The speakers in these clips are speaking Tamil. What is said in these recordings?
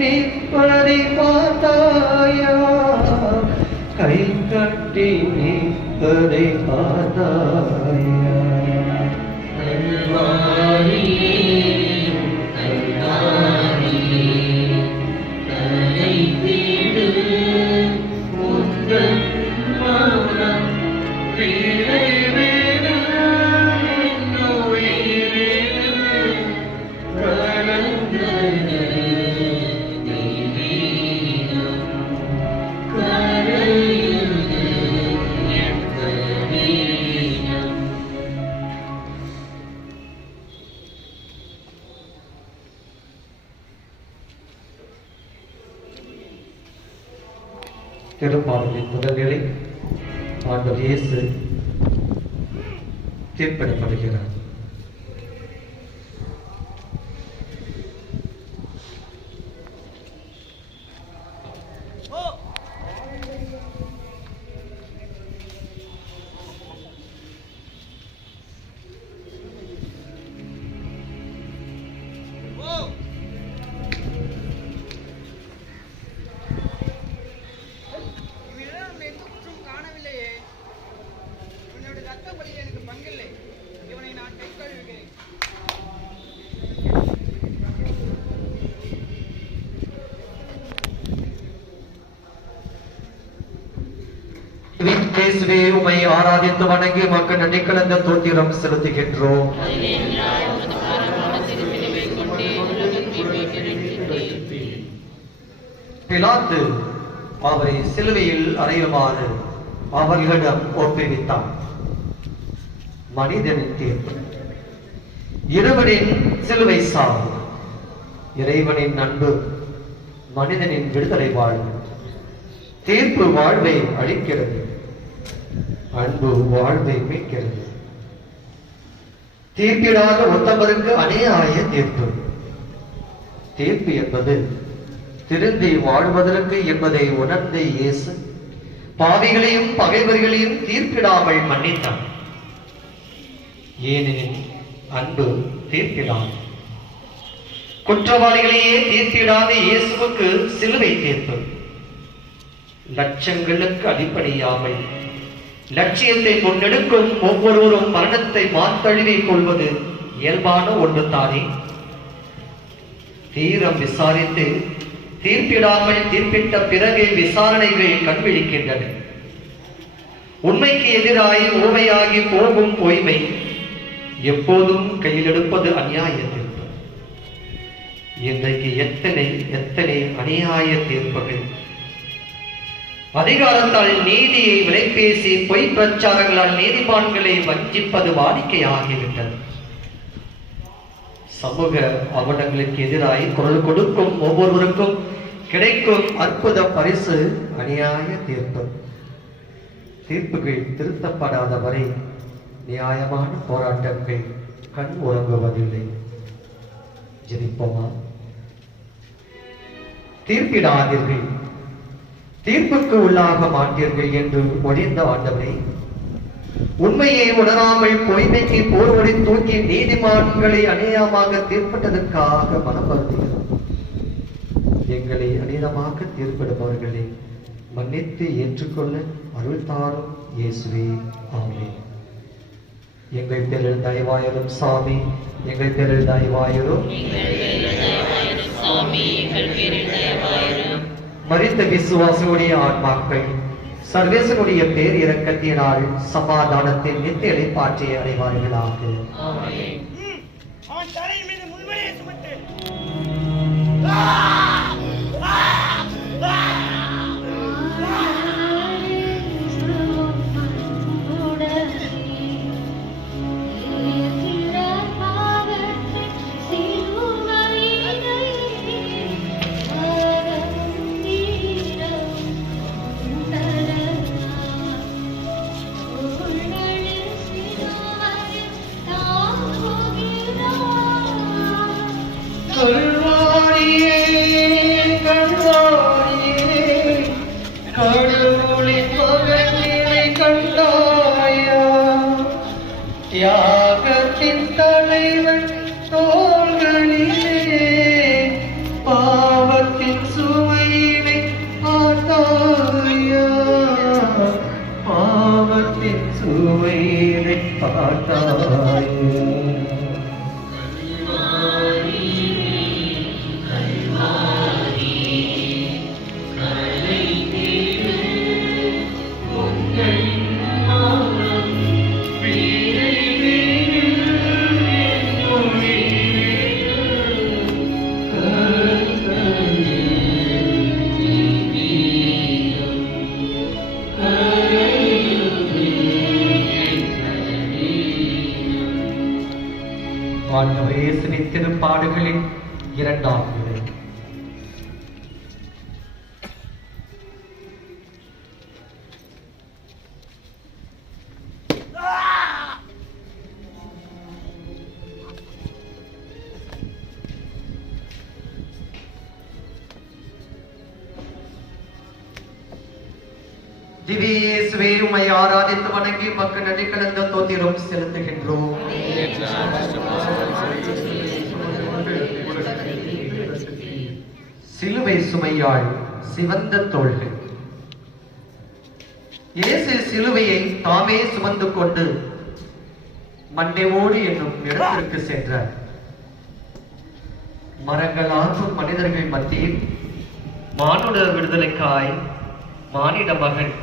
நிற்பதை பார்த்தாயா, கை கட்டி நிற்பதை பார்த்தாயா. திருப்பாடலின் முதலிலே ஆண்டவர் இயேசு தீர்ப்பிடப்படுகிறார். இயேசுவே, உம்மை ஆராதித்து வணங்கி மக்கள் நன்றி கலந்த தோத்திரம் செலுத்துகின்றோம். பிலாத்து அவரை சிலுவையில் அறையுமாறு அவர்களிடம் ஒப்புவித்தார். மனிதனின் தீர்ப்பு, இறைவனின் சிலுவை சாவு, இறைவனின் அன்பு மனிதனின் விடுதலை வாழ்வு. தீர்ப்பு வாழ்வை அளிக்கிறது, அன்பு வாழ்வை மீட்கிறது. தீர்ப்பிடாத உத்தமருக்கு அநியாய தீர்ப்பு. தீர்ப்பு என்பது திருந்தி வாழ்வதற்கு என்பதை உணர்ந்த இயேசு பாவிகளையும் பகைவர்களையும் தீர்ப்பிடாமல் மன்னித்தார். ஏனெனில் அன்பு தீர்ப்பிடாது. குற்றவாளிகளையே தீர்ப்பிடாத இயேசுவுக்கு சிலுவை தீர்ப்பு. லட்சங்களுக்கு அடிப்படையாமல் லட்சியத்தை முன்னெடுக்கும் ஒவ்வொருவரும் மரணத்தை மாத்தழுவிக் கொள்வது இயல்பான ஒன்று தானே. தீரம் விசாரித்து தீர்ப்பிடாமல் தீர்ப்பிட்ட பிறகு விசாரணைகள் கண்விழிக்கின்றன. உண்மைக்கு எதிராகி ஊமையாகி போகும் பொய்மை எப்போதும் கையில் எடுப்பது அநியாய தீர்ப்பு. இன்றைக்கு எத்தனை எத்தனை அநியாய தீர்ப்புகள்! அதிகாரத்தால் நீதியை விலைபேசி பொய் பிரச்சாரங்களால் நீதிமான்களை வஞ்சிப்பது வாடிக்கையாகிவிட்டது. சமூக அவலங்களுக்கு எதிராக குரல் கொடுக்கும் ஒவ்வொருவருக்கும் கிடைக்கும் அற்புத பரிசு அநியாய தீர்ப்பு. தீர்ப்புகள் திருத்தப்படாத வரை நியாயமான போராட்டங்கள் கண் உறங்குவதில்லை. ஜெபிப்போமா. தீர்ப்பிடாதீர்கள், தீர்ப்புக்கு உள்ளாக மாட்டீர்கள் என்று ஒழிந்த ஆண்டவரே, உண்மையை உணராமல் பொய்மைக்கு போர்வடி தூக்கி நீதிமான்களை அநியாயமாக தீர்ப்பிட்டதற்காக மனம் வருந்துகிறோம். எங்களை அநீதமாக தீர்ப்பிடுபவர்களை மன்னித்து ஏற்றுக்கொள்ள அருள் தாரும் இயேசுவே. ஆமென். எங்கள் பேரில் தயவாயிரும் சாமி, எங்கள் பேரில் தயவாயிரும். மரித்த விசுவாசியுடைய ஆன்மாக்கள் சர்வேசனுடைய பேர் இரக்கத்தினால் சமாதானத்தின் நித்திய இளைப்பாற்றியை அடைவார்களாக. தியாகத்தின் தலைவன் தோள்களிலே பாவ இயேசுவை பார்த்தாய். ஆண்டவர் இயேசுவின் திருப்பாடுகளின் இரண்டாம் நிலை. திவ்ய இயேசுவே, உம்மை ஆராதித்து வணங்கி மக்கள் நன்றி கலந்த தோத்திரம் செலுத்துகின்றோம். சிலுவை சுமையாள் சிவந்த தோள்கள். இயேசு சிலுவையை தாமே சுமந்து கொண்டு மண்டையோடு என்னும் இடத்திற்கு சென்றார். மரங்களாகும் மனிதர்கள் மத்தியில் மானுட விடுதலைக்காய் மானிட மகன்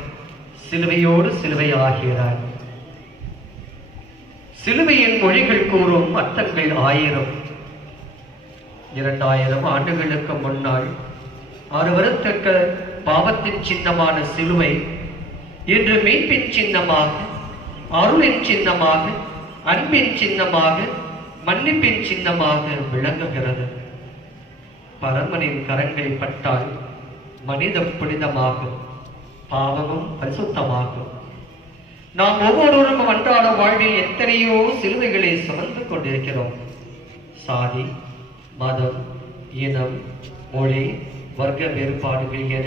சிலுவையோடு சிலுவை ஆகிறார். சிலுவையின் மொழிகள் கூறும் அர்த்தங்கள் 1000. 2000 ஆண்டுகளுக்கு முன்னால் 6 வருத்தக்க பாவத்தின் சின்னமான சிலுவை இன்று மீட்பின் சின்னமாக, அருளின் சின்னமாக, அன்பின் சின்னமாக, மன்னிப்பின் சின்னமாக விளங்குகிறது. பரமனின் கரங்கள் பட்டால் மனிதம் புனிதமாகும், பாவமும் பரிசுத்தமாகும். நாம் ஒவ்வொருவரும் அன்றாட வாழ்வில் எத்தனையோ சிலுவைகளை சுமந்து கொண்டிருக்கிறோம். சாதி, மதம், இனம், மொழி, வர்க்க வேறுபாடுகள் என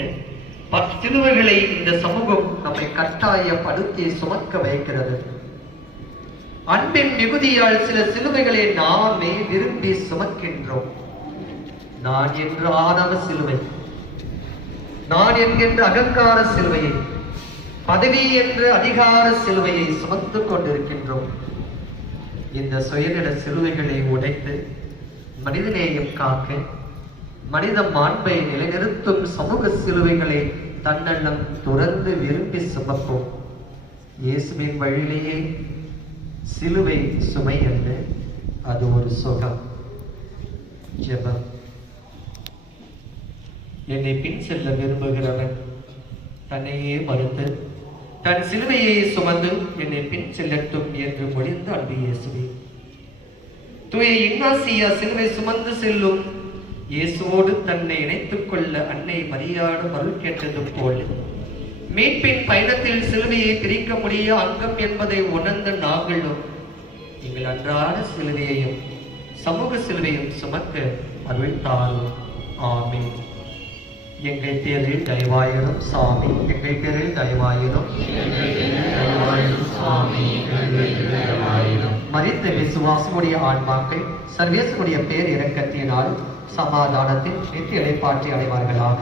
10 சிலுவைகளை இந்த சமூகம் நம்மை கட்டாயப்படுத்தி சுமக்க வைக்கிறது. அன்பின் மிகுதியால் சில சிலுவைகளை நாமே விரும்பி சுமக்கின்றோம். நான் என்ற ஆணவ சிலுவை, நான் என்கின்ற அகங்கார சிலுவையை, பதவி என்ற அதிகார சிலுவையை சுமந்து கொண்டிருக்கின்றோம். இந்த சுயநல சிலுவைகளை உடைத்து மனிதநேயம் காக்க, மனித மாண்பை நிலைநிறுத்தும் சமூக சிலுவைகளை தன்னலம் துறந்து விரும்பி சுமப்போம். இயேசுவின் வழியிலேயே சிலுவை சுமை அல்ல, அது ஒரு சுகம். ஜெபம். என்னை பின் செல்ல விரும்புகிறவன் தன்னையே மறுத்து தன் சிலுவையை சுமந்து என்னை பின் செல்லட்டும் என்று மொழிந்த அன்பு இயேசுவே. தூய இன்னாசியா சிலுவை சுமந்து செல்லும் இயேசுவோடு தன்னை இணைத்துக் கொள்ள அன்னை மரியாடும் அருள் கேட்டது போல் மீட்பின் பயணத்தில் சிலுவையை பிரிக்க முடிய அங்கம் என்பதை உணர்ந்த நாங்களும் எங்கள் அன்றாட சிலுவையையும் சமூக சிலுவையும் சுமக்க அருள் தாரும். ஆமென். எங்கள் பேரில் தயவாயிரும் சாமி, எங்கள் பேரில் தயவாயிரும். மரித்த விசுவாசமுடைய ஆன்மாக்கள் சர்வேசனுடைய பேர் இரக்கத்தினால் சமாதானத்தின் நித்திய இளைப்பாற்றி அடைவார்களாக.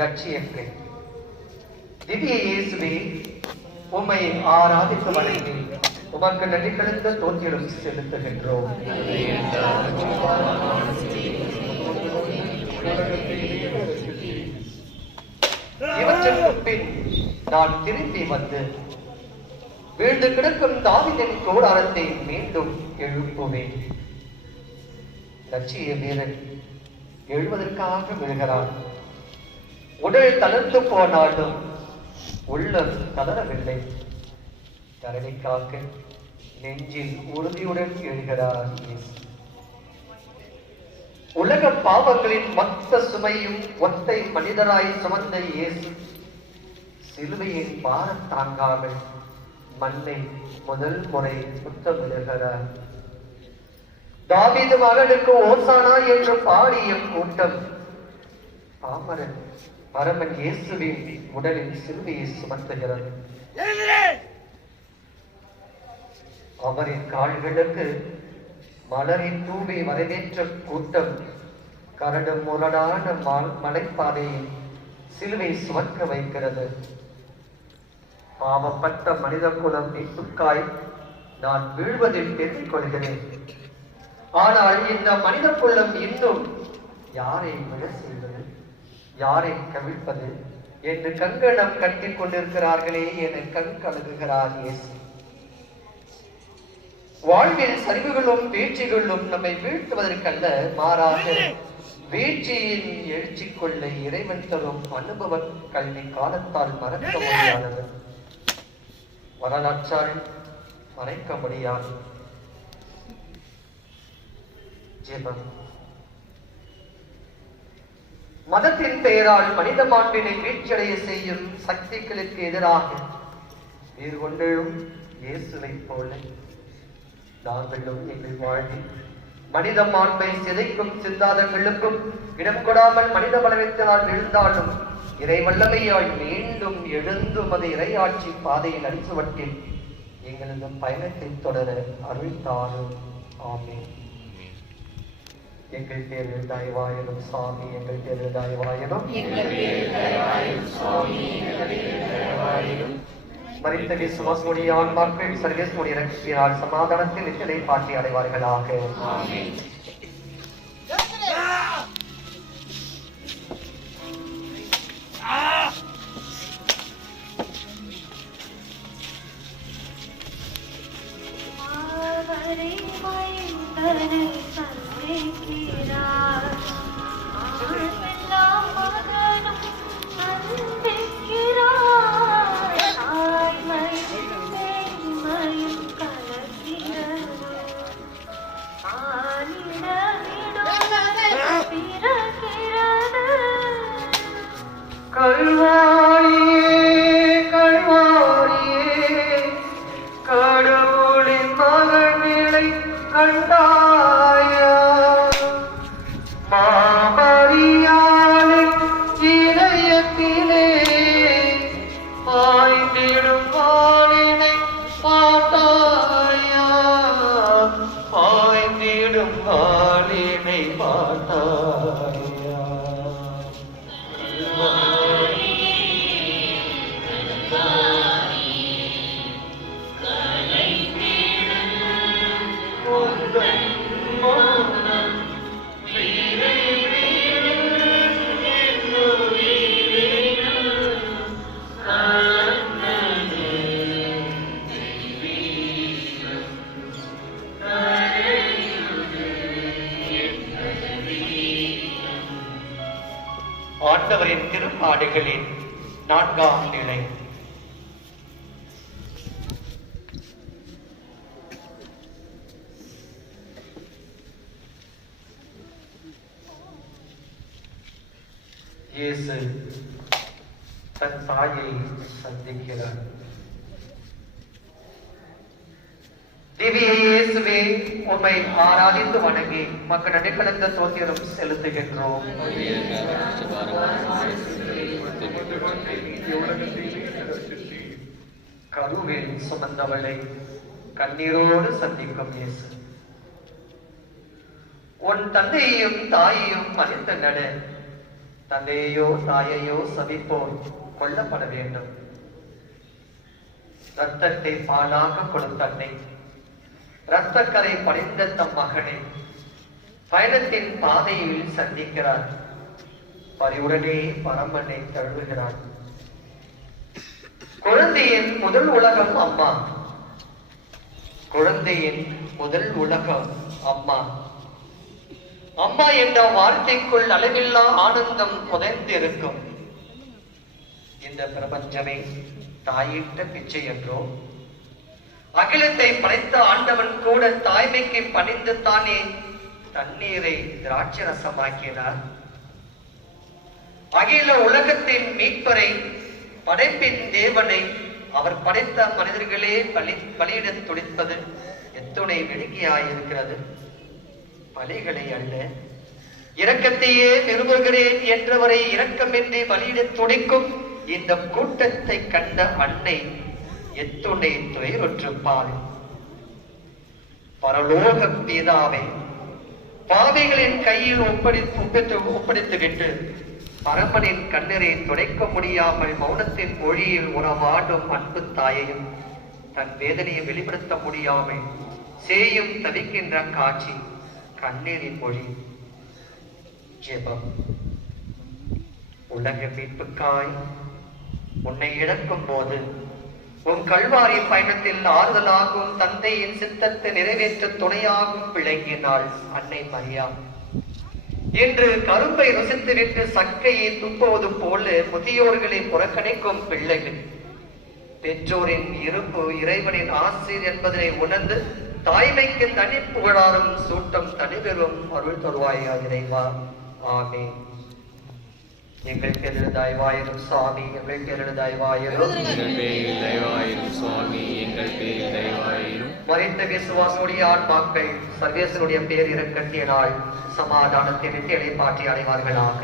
லட்சியங்கள். திவ்ய இயேசுவே, உம்மை ஆராதித்து வணங்கி உமக்கு நன்றி கலந்த தோத்திரம் செலுத்துகின்றோம். இவற்றுக்கு பின் நான் திரும்பி வந்து வீழ்ந்து கிடக்கும் தாவீதின் கூடாரத்தை மீண்டும் எழுப்புவேன். லட்சிய வீரன் எழுவதற்காக விழுகிறான். உடல் தளர்ந்து போனாலும் உள்ளம் தளரவில்லை. தரணிக்காக நெஞ்சில் உறுதியுடன் எழுகிறார் இயேசு. உலக பாவங்களின் மொத்த சுமையும் ஒத்தை மனிதராய் சுமந்த இயேசு சிலுவையின் பாரம் தாங்காமல் மண்ணை முதல் முறை முத்தமிடுகிறார். தாவீது மகனுக்கு ஓசானா என்று பாடிய கூட்டம் பாமரன் பரமன் இயேசுவின் உடலில் சிலுவையை சுமத்துகிறது. அவரின் கால்களுக்கு மலரின் தூவி வரவேற்ற கூட்டம் கரடு முரடான மலைப்பாதையை சிலுவை சுமக்க வைக்கிறது. பாவப்பட்ட மனித குலம் மீட்புக்காய் நான் வீழ்வதில் பெருமிக் கொள்கிறேன். ஆனால் இந்த மனித குலம் இன்னும் யாரை விட செய்வது, யாரை கவிழ்ப்பது என்று கங்கணம் கட்டிக் கொண்டிருக்கிறார்களே என கண் கலங்குகிறார் இயேசு. வாழ்வில் சரிவுகளும் வீழ்ச்சிகளும் நம்மை வீழ்த்துவதற்கல்ல, மாறாக வீழ்ச்சியின் எழுச்சி கொள்ள இறைவன் தரும் அனுபவ கல்வி காலத்தால் மறக்க முடியாதது, வரலாற்றால் மறைக்க முடியாது. ஜெபம். மதத்தின் பெயரால் மனித மாண்பினை வீழ்ச்சியடைய செய்யும் சக்திகளுக்கு எதிராக எதிர்கொண்டும் இயேசுவை போல நாங்களும் எங்கள் வாழ்வில் மனித மாண்பை சிதைக்கும் சித்தாந்தங்களுக்கும் இடம் கொடாமல் மனித பலவீனத்தினால் விழுந்தாலும் இறை வல்லமையால் மீண்டும் எழுந்தும் அது இறையாட்சி பாதையில் அடிச்சுவட்டில் எங்களது பயணத்தை தொடர அருள் தாரும். ஆமென். எங்கள் பேரில் தயவாயிரும் சாமி, எங்கள் பேரில் தயவாயிரும். மரித்த விசுவாசமுடைய ஆன்மாக்கள் சர்வேஸ்வருடைய இரட்சிப்பினால் சமாதானத்தில் நித்திரை பாற்றி அடைவார்களாக. ஆண்டவரின் திருப்பாடுகளின் 4ஆம் நிலை. இயேசு தன் தாயை சந்திக்கிறார். திவ்ய இயேசுவே, உம்மை ஆராதித்து வணங்கி மக்கள் நன்றி கலந்த தோத்திரம் செலுத்துகின்றோம். கருவில் சுமந்தவளை கண்ணீரோடு சந்திக்கும் இயேசு, உன் தந்தையையும் தாயையும் மதித்த நட தந்தையோ தாயையோ சபிப்போர் கொல்லப்பட வேண்டும். ரத்தத்தை பாலாக கொடுத்த அன்னை, ரத்தக்கரை படிந்த தம் மகனை பயணத்தின் பாதையில் சந்திக்கிறார். பரிவுடனே பரமனை தழுவுகிறார். குழந்தையின் முதல் உலகம் அம்மா. குழந்தையின் முதல் உலகம் அம்மா. அம்மா என்ற வார்த்தைக்குள் அளவில்லா ஆனந்தம் புதைந்திருக்கும். இந்த பிரபஞ்சமே தாயிட்ட பிச்சை என்றோ, அகிலத்தை படைத்த ஆண்டவன் கூட தாய்மைக்கு பணிந்து தானே தண்ணீரை திராட்சை ரசமாக்கினார். அகில உலகத்தின் மீட்பரை, படைப்பின் தேவனை அவர் படைத்த மனிதர்களே பலியிட துடிப்பது எத்துணை வேடிக்கையாயிருக்கிறது. பலிகளை அல்ல, இரக்கத்தையே நிறுவுகிறேன் என்றவரை இரக்கமின்றி பலியிட துடிக்கும் இந்த கூட்டத்தை கண்ட அன்னை எத்துணை துயருற்றுப்பாள். பரலோக பிதாவை பாவிகளின் கையில் ஒப்படைத்துவிட்டு பரமனின் கண்ணீரை துடைக்க முடியாமல் மௌனத்தின் மொழியில் உறவாடும் அன்பு தாயையும் தன் வேதனையை வெளிப்படுத்த முடியாமல் சேயும் தவிக்கின்ற காட்சி கண்ணீரின் மொழி. ஜெபம். உலக மீட்புக்காய் உன்னை இழக்கும் போது உன் கல்வாரி பயணத்தில் ஆறுதலாகும் தந்தையின் சித்தத்தை நிறைவேற்ற துணையாகும் விளங்கினாள் அன்னை மரியா. இன்று கரும்பை ருசித்துவிட்டு சக்கையை துப்புவது போல முதியோர்களை புறக்கணிக்கும் பிள்ளைகள். பெற்றோரின் இருப்பு இறைவனின் ஆசிர் என்பதனை உணர்ந்து தாய்மைக்கு தனி புகழாரும் சூட்டம் தனிபெறும் அருள் தருவாயா இறைவா. ஆமென். எங்கள் பேரில் தயவாயிரும் சுவாமி, எங்கள் பேரில் தயவாயிரும். மறைந்த விசுவாசனுடைய ஆன்மாக்கள் சர்வேசனுடைய பேர் இரக்கத்தினால் சமாதானத்தை நித்திய இடைப்பாற்றி அடைவார்களாக.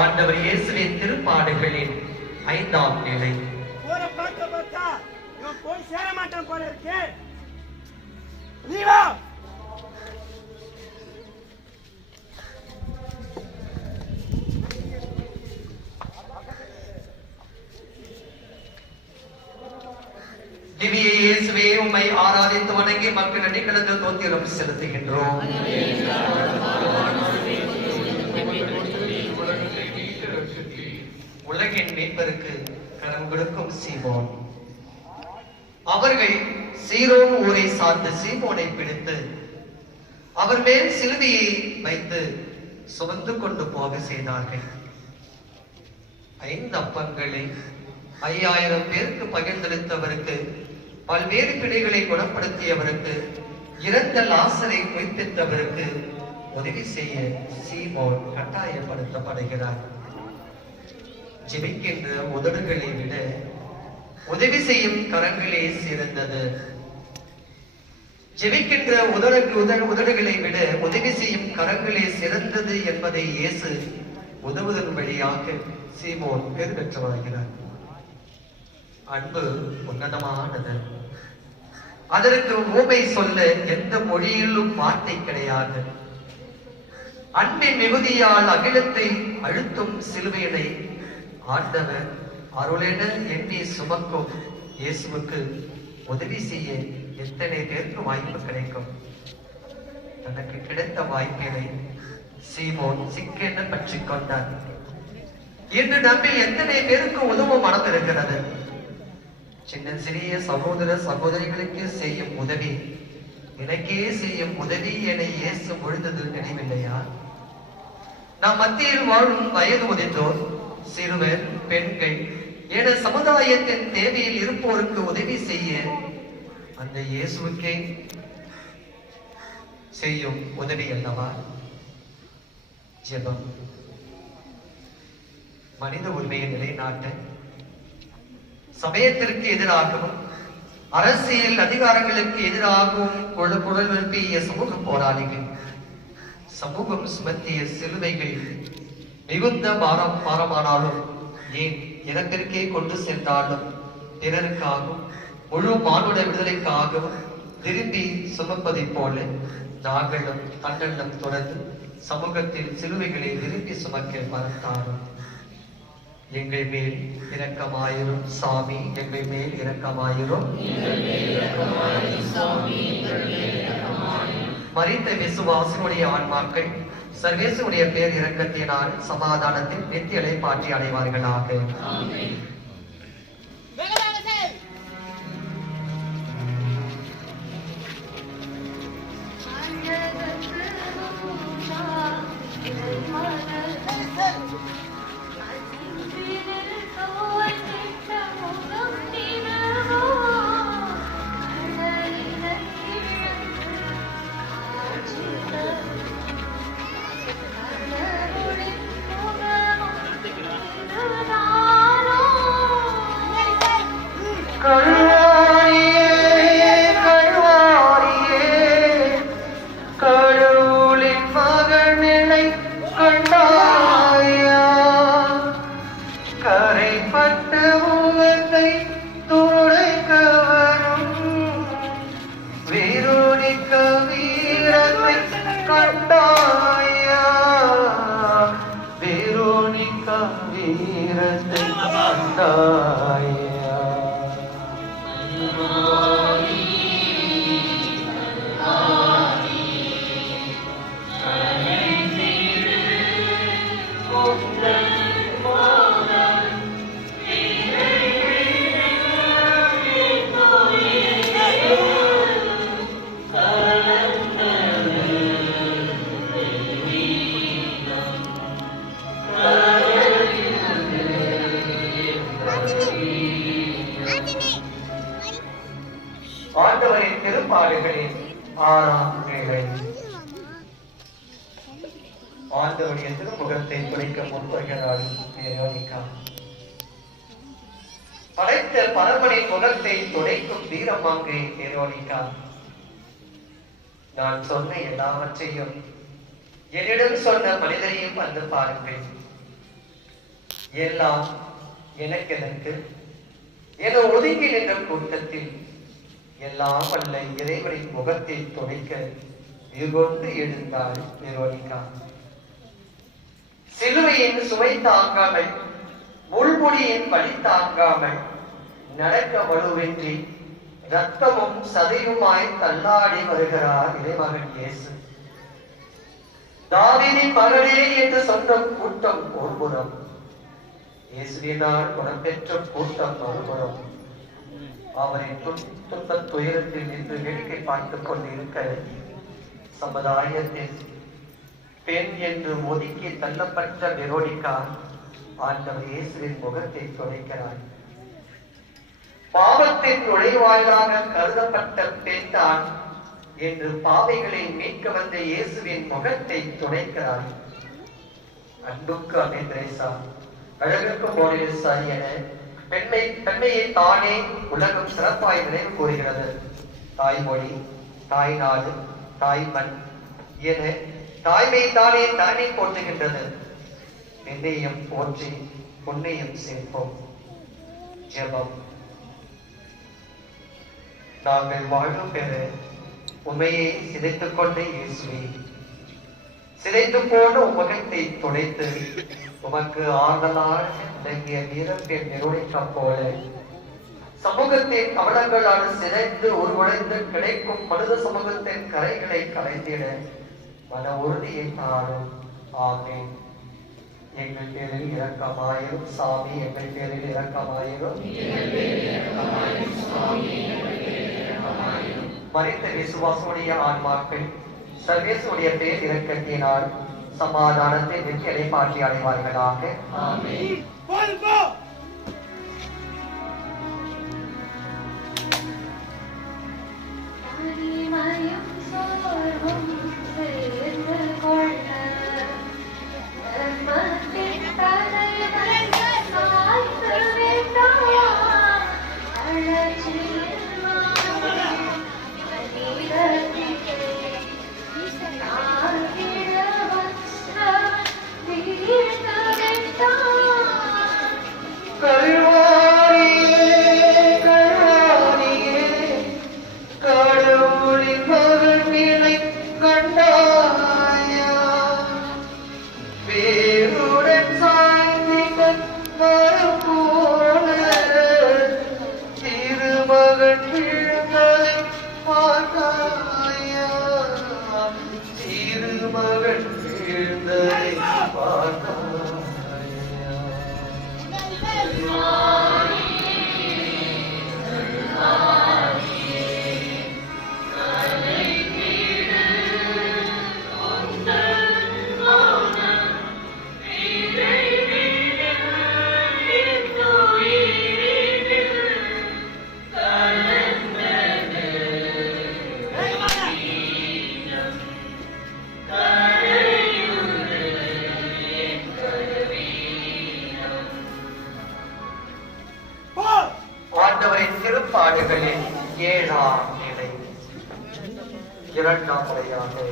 ஆண்டவர் இயேசுவின் திருப்பாடுகளின் 5ஆம் நிலை. போய் சேர மாட்டேன் போல இருக்கு. நீ வா. திவ்ய இயேசுவே, உம்மை ஆராதித்து வணங்கி மக்கள் அடிக்கலந்து தோத்திரம் செலுத்துகின்றோம். உலகின் மீட்பருக்கு கரம் கொடுக்கும் சீமோன். அவர்கள் சீரோன் ஊரை சார்ந்த சீமோனை பிடித்து அவர் மேல் சிலுவையை வைத்து சுமந்து கொண்டு போக செய்தார்கள். 5 அப்பங்களை 5000 பேருக்கு பகிர்ந்தளித்தவருக்கு, பல்வேறு பிழைகளை குணப்படுத்தியவருக்கு, இறந்த லாசரை உயிர்ப்பித்தவருக்கு உதவி செய்ய சீமோன் கட்டாயப்படுத்தப்படுகிறார். ஜெபிக்கின்ற உதடுகளை விட உதவி செய்யும் கரங்களே சிறந்தது. ஜெபிக்கின்ற உதடுகளை விட உதவி செய்யும் கரங்களே சிறந்தது என்பதை இயேசு உதவுதல் வழியாக சீமோன் பேர் பெற்று வருகிறார். அன்பு உன்னதமானது. அதற்கு ஊமை சொல்ல எந்த மொழியிலும் வார்த்தை கிடையாது. அன்பின் மிகுதியால் அகிலத்தை அழுத்தும் சிலுவையினை ஆண்டவர் அருளென எண்ணி சுமக்கும் இயேசுவுக்கு உதவி செய்ய எத்தனை பேருக்கு வாய்ப்பு கிடைக்கும்? தனக்கு கிடைத்த வாய்ப்பினை சீமோன் சிக்கென பற்றிக் கொண்டார். இன்று நம்மில் எத்தனை பேருக்கு உதவும் மனம் இருக்கிறது? சின்ன சிறிய சகோதர சகோதரிகளுக்கு செய்யும் உதவி எனக்கே செய்யும் உதவி என இயேசு பொழுது நினைவில்லையா? நாம் மத்தியில் வாழும் வயது முதிர்ந்தோர், சிறுவர், பெண்கள் என சமுதாயத்தின் தேவையில் இருப்போருக்கு உதவி செய்ய அந்த இயேசுவுக்கே செய்யும் உதவி அல்லவா ஜெபம். மனித உரிமையை நிலைநாட்ட சமயத்திற்கு எதிராகவும் அரசியல் அதிகாரங்களுக்கு எதிராகவும் குரல் எழுப்பிய சமூக போராளிகள், சமூகம் சுமத்திய சிலுவைகள் மிகுந்த பாரமானாலும், ஏன் இறப்பிற்கே கொண்டு சென்றாலும் பிறருக்காகவும் முழு மானுட விடுதலைக்காகவும் திரும்பி சுமப்பதைப் போல நாங்களும் தன்னலம் தொடர்ந்து சமூகத்தில் சிலுவைகளை திரும்பி சுமக்க மறுத்தாலும் எங்கள் மேல் இரக்கமாயிரும் சாமி, எங்கள் மேல் இரக்கமாயிரும். மரித்த விசுவாசினுடைய ஆன்மாக்கள் சர்வேசுடைய பேர் இரக்கத்தினால் சமாதானத்தில் நித்திய இளைப்பாற்றி அடைவார்களாக. ஆண்டவரின் திருப்பாடுகளின் 6ஆம் வேளை. ஆண்டவருடைய திருமுகத்தை துடைக்க முற்படுகிறாள் வெரோனிகா. படைத்த பரமனின் முகத்தை துடைக்கும் வீரமாங்கே வெரோனிகா. நான் சொன்ன எல்லாவற்றையும் என்னிடம் சொன்ன மனிதரையும் வந்து பாருங்கள். எல்லாம் எனக்கு என ஒதுங்கி நின்ற கூட்டத்தில் எல்லாம் வல்ல இறைவனின் முகத்தை துடைக்க கொண்டு எழுந்தாள் வெரோனிகா. சிலுவையின் சுவை தாங்காமல், முள்முடியின் வலி தாங்காமல், நடக்க வலுவின்றி ரத்தமும் சதையுமாய் தள்ளாடி வருகிறார் இறைமகன் இயேசு. தாவீதின் மகனே என்று சொன்ன கூட்டம் ஒருபுறம், இயேசுவினால் குணப்பெற்ற கூட்டம் மறுபுறம். அவரின் துன்பத் துயரத்தில் நின்று வேடிக்கை பார்த்துக் கொண்டிருக்க சமுதாயத்தில் பெண் என்று ஒதுக்கி தள்ளப்பட்ட வெரோனிகா ஆண்டவர் இயேசுவின் முகத்தை துடைக்கிறார். பாவத்தின் நுழைவாயிலாக கருதப்பட்ட பெண் தான் என்று பாவைகளை மீட்க வந்த இயேசுவின் முகத்தை துடைக்கிறார். அன்புக்கு அமேந்திரேசா, அழகுக்கு மோனேசா என பெண்மையை தானே உலகம் சிறப்பாய் நினைவு கூறுகிறது. தாய்மொழி தாய் நாடு, தாய் மண் என தாய்மை தானே தலைமை போற்றுகின்றது. நின்னையும் போற்றி பொன்னையும் சேர்ப்போம். ஜெபம். நாங்கள் வாழ்வு பெற உண்மையை சிதைத்துக் கொண்டே இயேசுவே, சிதைத்து போன உமகத்தை துடைத்து உமக்கு ஆறுதலாக விளங்கிய வீரப்பெண் வெரோனிகா போல சமூகத்தின் கவனங்களால் சிதைந்து உருவடைந்து கிடைக்கும் மனித சமூகத்தின் கரைகளை கலைந்திட மன உறுதியை தாரும். ஆமென். எங்கள் பேரில் இரக்கமாயிரும் சாமி, எங்கள் பேரில் இரக்கமாயிரும். மரித்த விசுவாசுடைய ஆன்மாக்கள் சர்வேசுடைய பேர் இரக்கத்தினால் சமாதானத்தை வெற்றியடை பாற்றி அடைவார்களாக. ஆமென். திருப்பாடுகளின் 7ஆம் நிலை. 2ஆம் முறையாக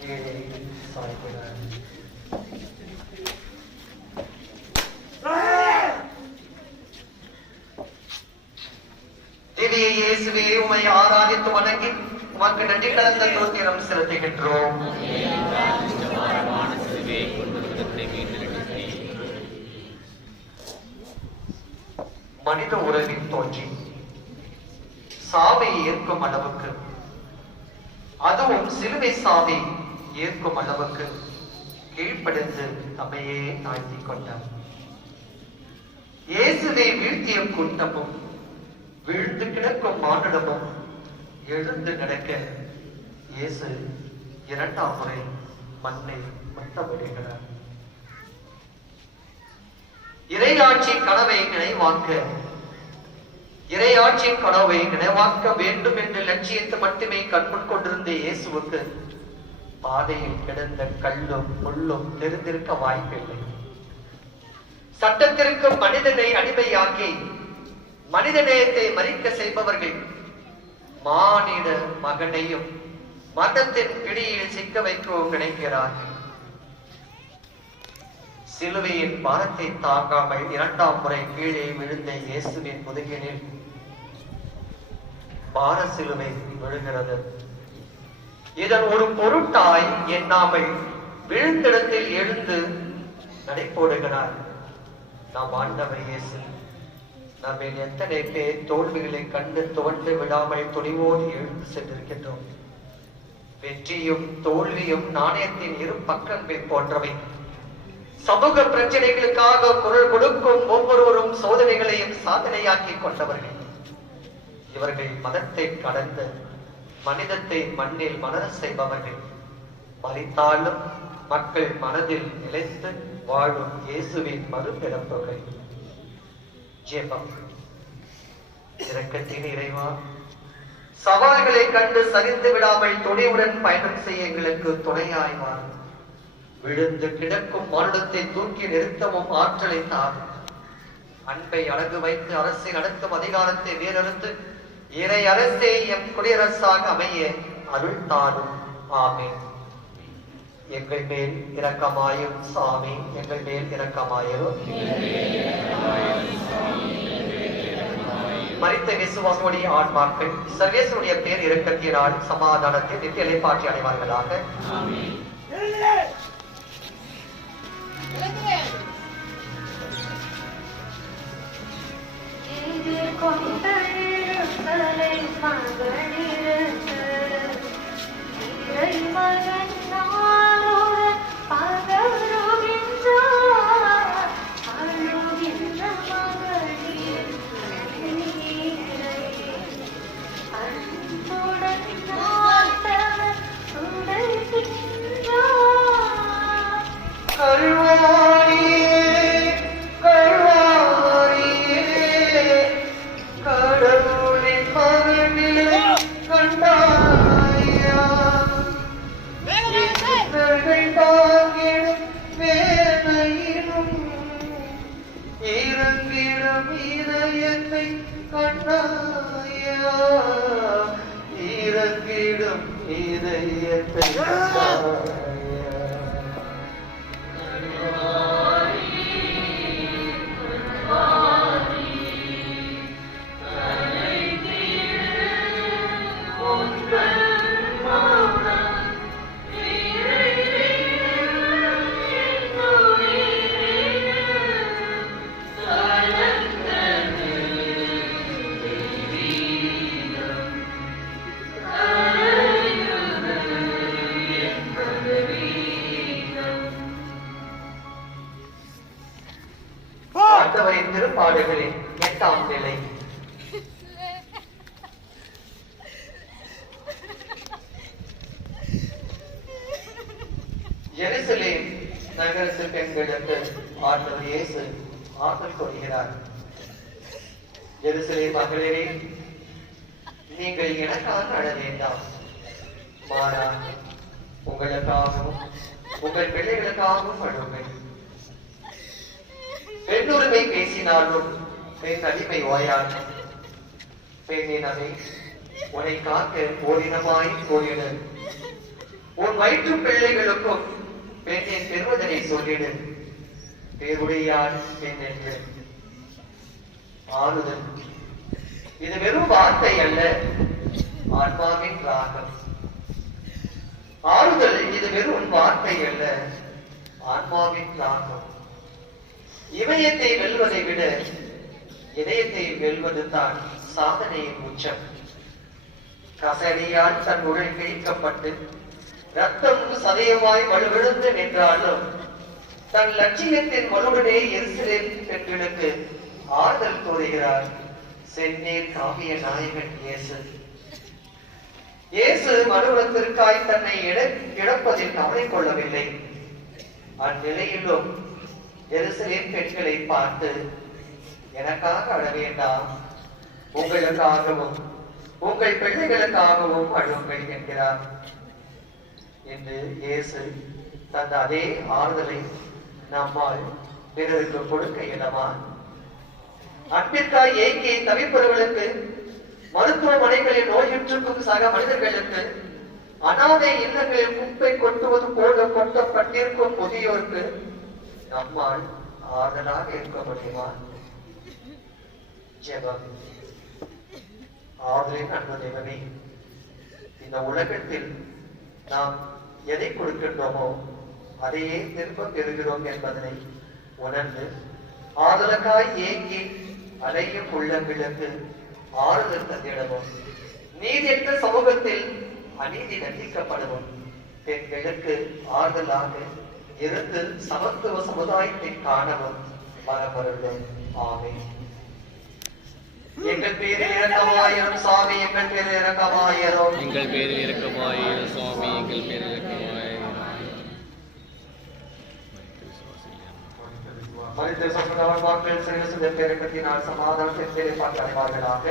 கீழே சாய்கிறார். திவ்ய இயேசுவே, உம்மை ஆராதித்து வணங்கி உமக்கு நன்றி கலந்த ஸ்தோத்திரம் செலுத்துகின்றோம். மனித உறவின் தோன்றி சாவை ஏற்கும் அளவுக்கு, அதுவும் சிலுவை சாவை ஏற்கும் அளவுக்கு கீழ்ப்படிந்து தம்மையே தாழ்த்திக் கொண்டார். இயேசுவை வீழ்த்திய கூட்டமும் வீழ்ந்து கிடக்கும் மானிடமும் எழுந்து நடக்க இயேசு 2ஆம் முறை மண்ணை முத்தமிடுகிறார். இறையாட்சி கனவை நினைவாக்க, இறையாட்சி கனவை நினைவாக்க வேண்டும் என்ற லட்சியத்தை மட்டுமே கண்முன் கொண்டிருந்த இயேசுவுக்கு பாதையில் கிடந்த கல்லும் முள்ளும் தெரிந்திருக்க வாய்ப்பில்லை. சட்டத்திற்கு மனிதனை அடிமையாக்கி மனித நேயத்தை மறிக்க செய்பவர்கள் மானிட மகனையும் மதத்தின் பிடியில் சிக்க வைக்கவும் நினைக்கிறார்கள். சிலுவையின் பாரத்தை தாங்காமல் 2ஆம் முறை கீழே விழுந்த இயேசுவின் முதுகினில் பார சிலுவை விழுகிறது. இதன் ஒரு பொருட்டாய் எண்ணாமல் விழுந்திடத்தில் எழுந்து நடைபோடுகிறார் நாம் ஆண்டவர் இயேசு. நம்ம எத்தனை பேர் தோல்விகளை கண்டு துவண்டு விடாமல் துணிவோடு எழுந்து சென்றிருக்கின்றோம். வெற்றியும் தோல்வியும் நாணயத்தின் இரு பக்கங்கள் போன்றவை. சமூக பிரச்சனைகளுக்காக குரல் கொடுக்கும் ஒவ்வொருவரும் சோதனைகளையும் சாதனையாக்கி கொண்டவர்கள். இவர்கள் மதத்தை கடந்து மனிதத்தை மண்ணில் மலர செய்பவர்கள். மறித்தாலும் மக்கள் மனதில் நிலைத்து வாழும் இயேசுவின் மறுபிறப்புகள். ஜெபம். இரக்கத்தின் இறைவா, சவால்களை கண்டு சரிந்து விடாமல் துணிவுடன் பயணம் செய்ய எங்களுக்கு துணையாய்வார். விழுந்து கிடக்கும் மரணத்தை தூக்கி நிறுத்தவும் ஆற்றலை தார். அன்பை அழகு வைத்து அரசை நடத்தும் அதிகாரத்தை வேறறுத்து இறை அரசே எம் குடியரசாக அமைய அருள் தாரும். ஆமென். எங்கள் மேல் இரக்கமாயும் சாமி, எங்கள் மேல் இரக்கமாயிரும். மரித்த விசுவாசமுடைய ஆன்மாக்கள் சர்வேசனுடைய பேர் இரக்கத்தினால் சமாதானத்தை நித்திய இளைப்பாற்றி அடைவார்களாக. திருப்பாடுகளின் 8ஆம் நிலை. எருசலேம் நகரத்து பெண்களுக்கு ஆண்டவர் இயேசு ஆற்றல் கொள்கிறார். எருசலேம் மகளிரே, நீங்கள் எனக்காக அழ வேண்டாம், மாறாக உங்களுக்காகவும் உங்கள் பிள்ளைகளுக்காகவும் அழுங்கள். பெண்ணுரிமை பேசினாலும் பெண் அடிமை ஓயாது. பெண்ணினமே, உன்னை காக்க ஓரினமாய் போயிடு. உன் வயிற்று பிள்ளைகளுக்கும் பெண்ணின் பெறுவதனை சொல்லிடு. பேருடையார் பெண் என்று ஆறுதல். இது வெறும் வார்த்தை அல்ல, ஆன்மாவின் ராகம். ஆறுதல் இது வெறும் வார்த்தை அல்ல, ஆன்மாவின் ராகம். இமயத்தை வெல்வதை விட இதயத்தை வெல்வதுதான் சாதனையின் உச்சம். கசடியால் தன் உடல் கிழிக்கப்பட்டு ரத்தம் சதயமாய் வலுவிழுந்து நின்றாலும் தன் லட்சியத்தின் வலுவுடனே எருசலேம் பெண்களுக்கு ஆறுதல் கூறுகிறார் செந்நீர் காவிய நாயகன் இயேசு. இயேசு மறுபுறத்திற்காய் தன்னை இழப்பதில் கவலை கொள்ளவில்லை. அந்நிலையிலும் எருசலேம் பெண்களை பார்த்து, எனக்காக அழ வேண்டாம், உங்களுக்காகவும் உங்கள் பிள்ளைகளுக்காகவும் அழுங்கள் என்கிறார். என்று இயேசு தந்த அதே ஆறுதலை நம்மால் பிறருக்கு கொடுக்க இயலுமா? அன்பிற்காய் ஏங்கி தவிப்பவர்களுக்கு, மருத்துவமனைகளில் நோயுற்றிருக்கும் சக மனிதர்களுக்கு, அனாதை இல்லங்களில் குப்பை கொட்டுவது போல கொட்டப்பட்டிருக்கும் முதியோருக்கு நம்மால் ஆறுதலாக இருக்க முடியுமா? ஜெபம். ஆறுதலின் அன்பு தேவனே, இந்த உலகத்தில் நாம் எதை கொடுக்கின்றோமோ அதையே திரும்ப பெறுகிறோம் என்பதனை உணர்ந்து ஆறுதலுக்காய் ஏங்கி அலையும் உள்ளங்களுக்கு ஆறுதல் தந்திடவும், நீதியற்ற சமூகத்தில் அநீதி தண்டிக்கப்படுவோம், பெண்களுக்கு ஆறுதலாக இருந்து சமத்துவ சமுதாயத்தை காணவும் வரப்பருளும். ஆமென். எங்கள் பேரில் இரக்கமாயிரும் சுவாமி, எங்கள் பேரில் இரக்கமாயிரும். எங்கள் பேரில் இரக்கமாயிரும் சுவாமி, எங்கள் பேரில் இரக்கமாயிரும். மரித்த சொன்னவர் வாக்கள் சிறு பெருக்கத்தினால் சமாதானத்தை பார்த்து அடைவார்களாக.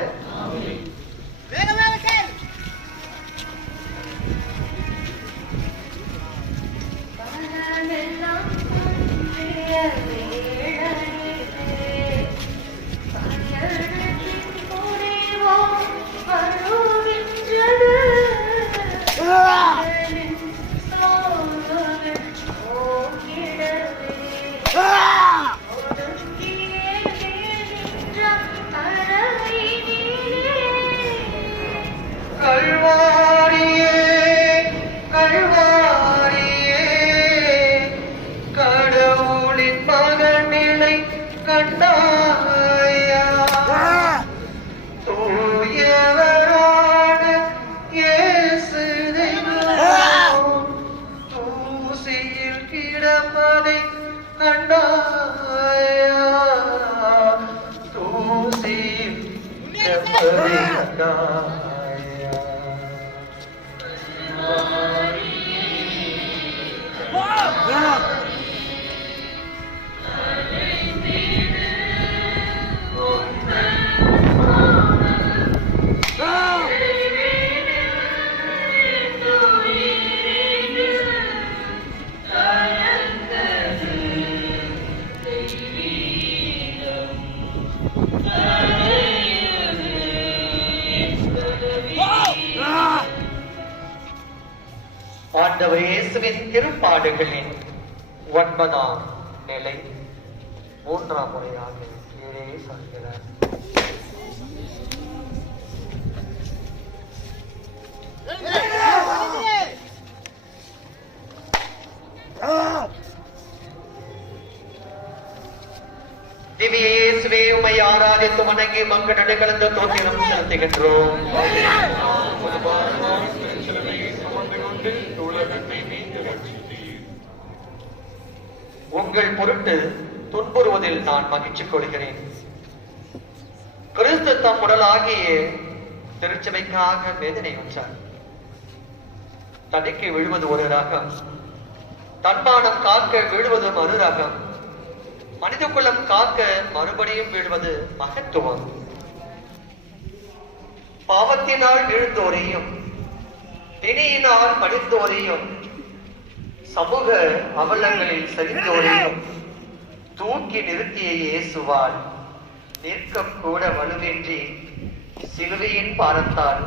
செம்மறி கண்டாயா. ஆண்டவர் இயேசுவின் திருப்பாடுகளின் 9ஆம் நிலை 3ஆம் முறையாக கீழே சாய்கிறார். திவ்ய இயேசுவே, உம்மை ஆராதித்து வணங்கி மக்கள் நடுக்கலந்து தோத்திரம் செலுத்துகின்றோம். உங்கள் பொருட்டு துன்புறுவதில் நான் மகிழ்ச்சி கொள்கிறேன். கிறிஸ்து தம் உடலாகிய திருச்சபைக்காக வேதனை உற்றார். தடுக்கி விழுவது ஒரு ரகம், தன்மானம் காக்க விழுவது மறு ரகம், மனித குலம் காக்க மறுபடியும் வீழ்வது மகத்துவம். பாவத்தினால் வீழ்ந்தோரையும் திணியினால் படித்தோரையும் சமூக அவலங்களில் சரிந்தோரையும் தூக்கி நிறுத்திய இயேசுவால் நிற்க கூட வலுவின்றி சிலுவையின் பாரத்தால்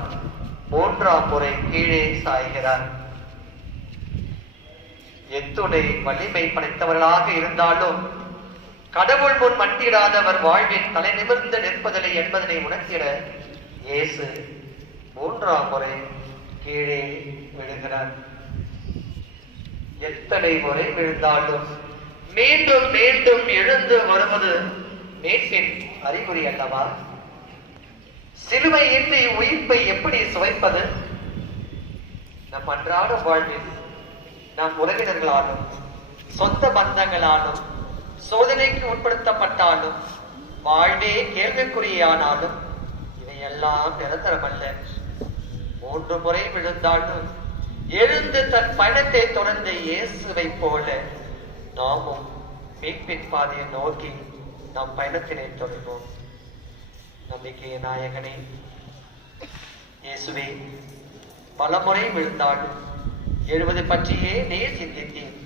3ஆம் முறை கீழே சாய்கிறார். எத்துணை வலிமை படைத்தவர்களாக இருந்தாலும் கடவுள் முன் மண்டிடாதவர் வாழ்வில் தலை நிமிர்ந்து நிற்பதில்லை என்பதனை உணர்த்திட இயேசு 3ஆம் முறை கீழே விழுகிறார். எத்தனை முறை விழுந்தாலும் மீண்டும் மீண்டும் எழுந்து வருவது மீட்பின் அறிகுறி அல்லவா? சிலுவை இன்றி உயிர்ப்பை எப்படி சுவைப்பது? நம் அன்றாட வாழ்வில் நம் உறவினர்களாலும் சொந்த பந்தங்களாலும் சோதனைக்கு உட்படுத்தப்பட்டாலும் வாழ்வே கேள்விக்குறியானாலும் இவையெல்லாம் நிரந்தரமல்ல. 3 முறை விழுந்தாலும் எழுந்து தன் பயணத்தை தொடர்ந்த இயேசுவை போல நாமும் மீட்பின் பாதையை நோக்கி நம் பயணத்தினை தொடர்வோம். நம்பிக்கைய நாயகனே இயேசுவே, பலமுறை விழுந்தாலும் எழுவது பற்றியே நீர் சிந்தித்தீர்.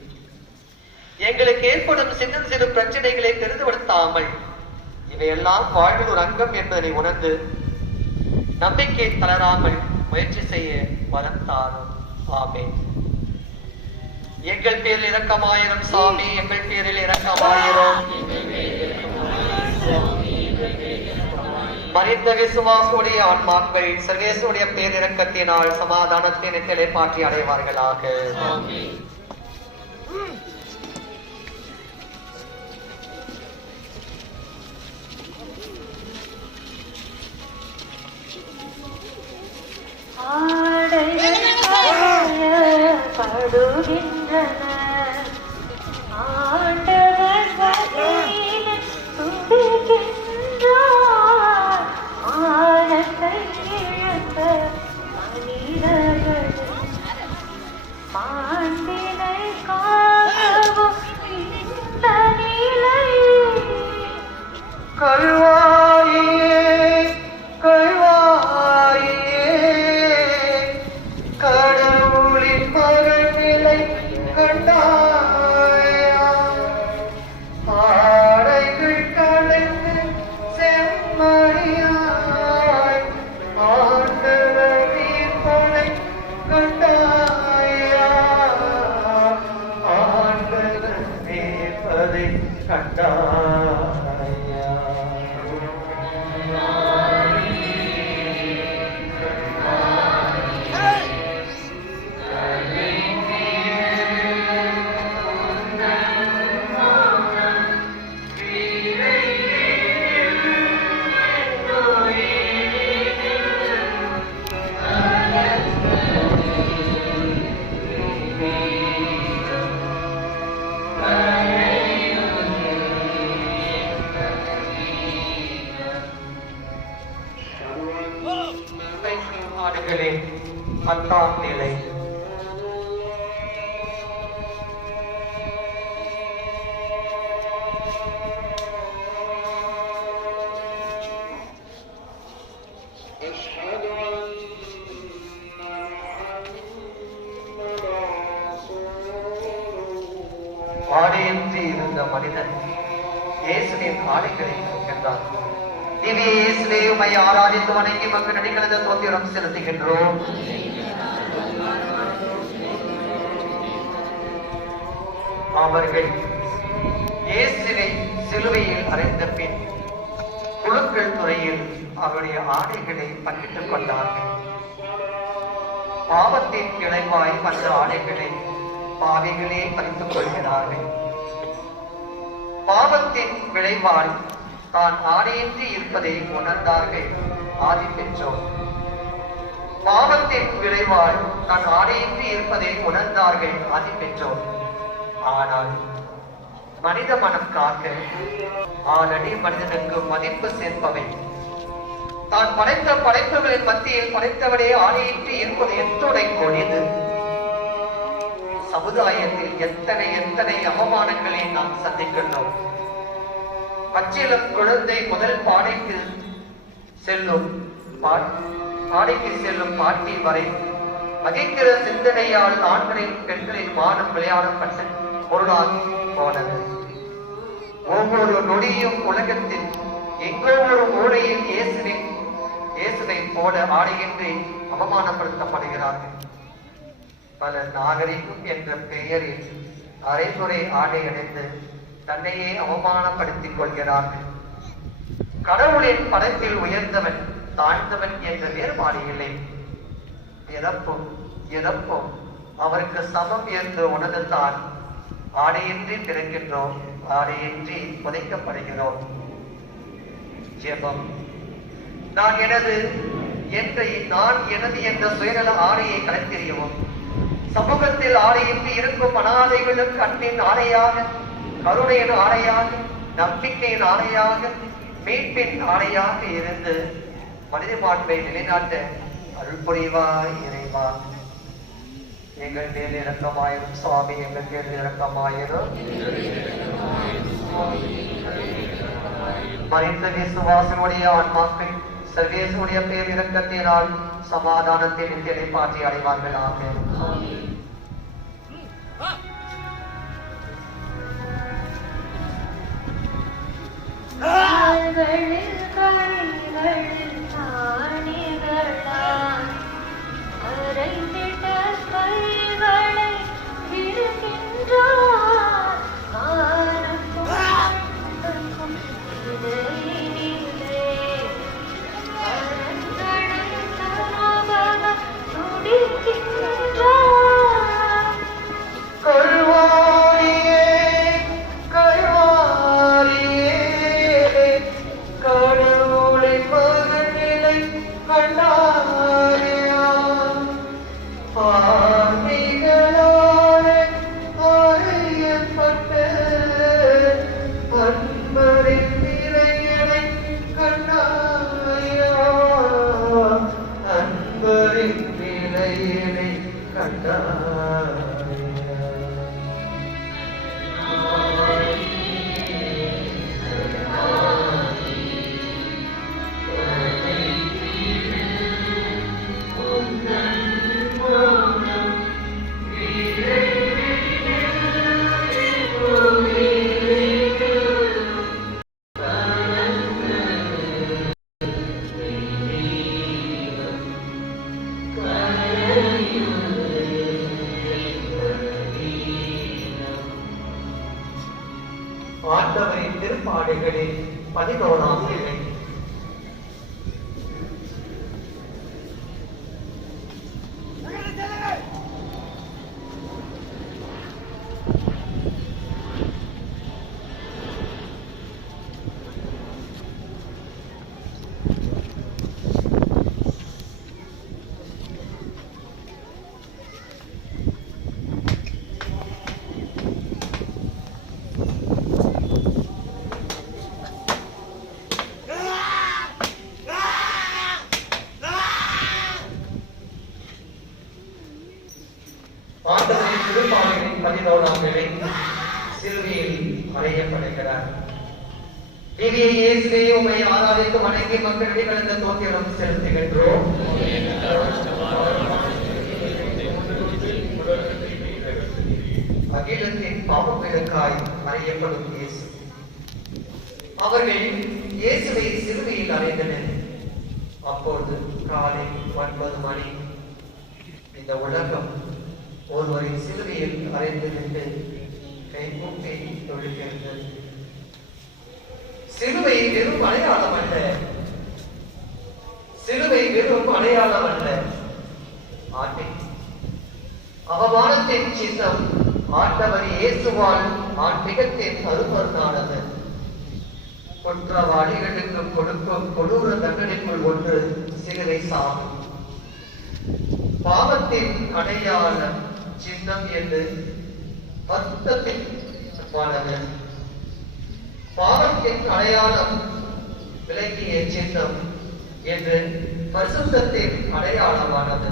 எங்களுக்கு ஏற்படும் சின்ன சிறு பிரச்சனைகளை பெரிதுபடுத்தாமல் இவையெல்லாம் வாழ்வில் ஒரு அங்கம் என்பதனை உணர்ந்து நம்பிக்கை தளராமல் முயற்சி செய்ய வரம் தாரும். ஆமென். எங்கள் பேரில் இரக்கமாயிரும் சாமி, எங்கள் பேரில் இரக்கமாயிரும். மரித்த விசுவாசுடைய ஆன்மாக்கள் சர்வேசுடைய பேரிரக்கத்தினால் சமாதானத்தின் நிலை பாற்றி அடைவார்களாக. கடவுளின் மகன் நிலை கண்ட ஆடுகளின் 10ஆம் நிலை. ஆடையின்றி இருந்த மனிதன் இயேசுவின் ஆடைகளை கொடுக்கின்றார். திவ்ய இயேசுவே, உம்மை ஆராதித்து வணங்கி மக்கள் நடிகளது தோத்திரம் செலுத்துகின்றோம். அவர்கள் இயேசுவை சிலுவையில் அறைந்த பின் குழுக்கள் துறையில் அவருடைய ஆடைகளை பங்கிட்டுக் கொண்டார்கள். பாவத்தின் விளைவாய் வந்த ஆடைகளை பாவிகளே பறித்துக் கொள்கிறார்கள். பாவத்தின் விளைவால் தான் ஆடையின்றி இருப்பதை உணர்ந்தார்கள் ஆதி பெற்றோர். பாவத்தின் விளைவால் தான் ஆடையின்றி இருப்பதை உணர்ந்தார்கள் ஆதி பெற்றோர். ஆனால் மனித மனம் காக்க ஆறடி மனிதனுக்கு மதிப்பு சேர்ப்பவை தான் படைத்த படைப்புகளின் மத்தியில் படைத்தவனே ஆடையின்றி இருப்பது எத்துணை கொடிது. சமுதாயத்தில் எத்தனை எத்தனை அவமானங்களை நாம் சந்திக்கின்றோம். பச்சிலம் குழந்தை முதல் பாடைக்கு செல்லும் பாட்டி வரை வகைக்கிற சிந்தனையால் ஆண்களின் பெண்களின் மானம் விளையாடப்பட்ட பொருளாக போனது. ஒவ்வொரு நொடியும் உலகத்தில் எங்கோ ஒரு மூலையில் இயேசுவை போல ஆடையின்றி அவமானப்படுத்தப்படுகிறார்கள். பலர் நாகரிகம் என்ற பெயரில் அரைகுறை ஆடை அடைந்து தன்னையே அவமானப்படுத்திக் கொள்கிறார்கள். கடவுளின் படைப்பில் உயர்ந்தவன் தாழ்ந்தவன் என்ற வேறுபாடு இல்லை. இறப்பும் அவருக்கு சமம் என்று உணர்ந்துதான் ஆடையின்றி பிறக்கின்றோம், ஆடையின்றி புதைக்கப்படுகிறோம். ஜெபம். நான் எனது என்ற சுயநல ஆடையை கலைத்தெறியவும், சமூகத்தில் ஆடையின்றி இருக்கும் அனாதைகளுக்கு அன்பின் ஆடையாக, கருணையின் ஆடையாக, நம்பிக்கையின் ஆடையாக, மீட்பின் ஆடையாக இருந்து மனித மாண்பை நிலைநாட்ட அருள் புரிவாய் இறைவா. எங்கள் மேல் இரக்கமாயிரும் சுவாமி, எங்கள் மேல் இரக்கமாயிரும். மறைந்த விசுவாசனுடைய ஆன்மாக்கள் சர்வேசுடைய பேர் இரக்கத்தினால் சமாதானத்தை நித்தியனை பாற்றி அடைவார்களாக. பாவங்களை சிலுவையில் அறையப்படுகிறார். திவ்ய இயேசுவே, உம்மை ஆராதித்து வணங்கி மக்களிடையே கலந்த தோத்திரம் செலுத்துகின்றோம். அகிலத்தின் பாவங்களுக்காய் அறையப்படும் இயேசு. அவர்கள் இயேசுவை சிலுவையில் அறைந்தனர். அப்போது காலை 9 மணி. இந்த உலகம் ஒருவரின் சிலுவையில் அறைந்து நின்று கைகூப்பி தொழுகிறது. சிலுவை வெறும் அடையாளம் அல்ல. சிலுவை வெறும் அடையாளம் அல்ல. அவமானத்தின் சின்னம். ஆண்டவர் இயேசுவால் ஆன்மீகத்தின் அருமருந்தானது. குற்றவாளிகளுக்கு கொடுக்கும் கொடூர தண்டனைக்குள் ஒன்று சிலுவை சாவு. பாவத்தின் அடையாள சின்னம் என்று அர்த்தத்தின் பாவத்தின் அடையாளம் விளக்கிய சின்னம் என்று பரிசுத்தத்தின் அடையாளமானது.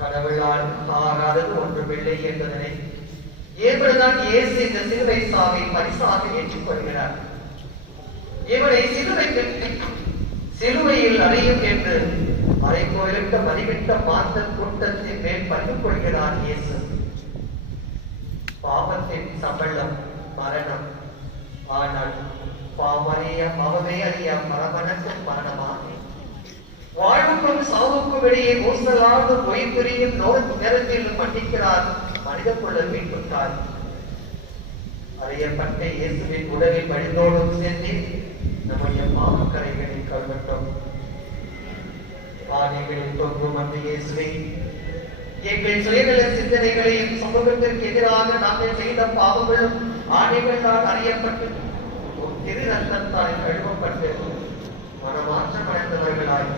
கடவுளால் ஆகாதது ஒன்றுமில்லை என்பதனை ஏற்படுதான் இயேசு இந்த சிலுவை சாவை பரிசாக ஏற்றுக்கொள்கிறார். இவனை சிலுவையில் அறையும் என்று அரைக்கோயிலிட்ட மதிவிட்ட மாந்த கூட்டத்தின் மேல் பகிர்ந்து கொள்கிறார் இயேசு. பாவத்தின் சம்பளம் மரணம். ஆனால் பாவமே அறிய மரமணக்கும் மரணமா? வாழ்வுக்கும் சாவுக்கும் இடையே ஊசலாடு பொய் புரியும் நேரத்தில் மன்னிக்கிறார் மனித குல மீட்புத்தார். அறியப்பட்ட இயேசுவின் உடலில் வழிந்தோடும் சேர்ந்து நம்முடைய பாவக்கரைகளை கழுவட்டும். ஆணைகளில் தொங்கும் அந்த இயேசுவை எங்கள் சுயநல சிந்தனைகளையும் சமூகத்திற்கு எதிராக நாங்கள் செய்த பாவங்களும் ஆணைகளால் அறியப்பட்டு திரு ரத்தத்தால் கழுவப்பட்டு மனமாற்றம் அடைந்தவர்களாய்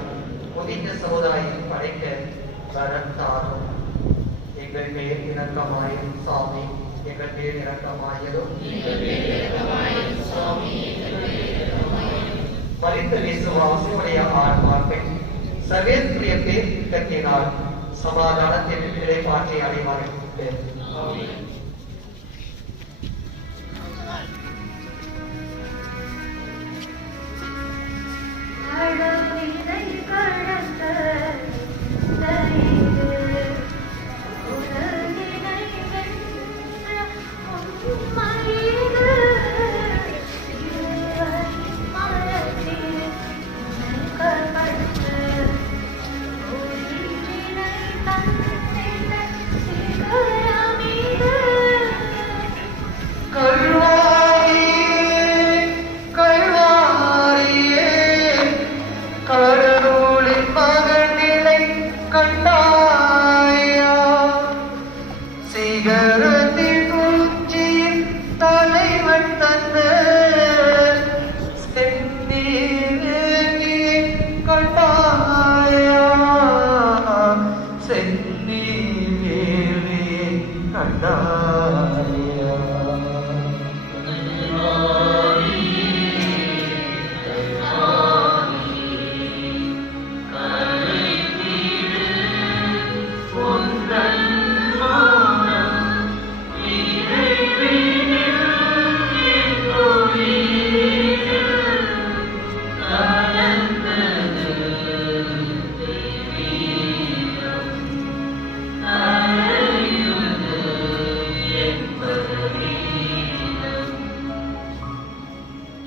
புதிய சமுதாயம் படைக்க வரத்தாரும். எங்கள் மேல் இரக்கமாயும் சாமி, எங்கள் மேல் இரக்கமாயிரும். மரித்த விசுவாசியுடைய ஆன்மாக்கள் சர்வேஸ்வரிய பேரினால் சமாதானத்தின் நிலைப்பாட்டை அடைவார்கள்.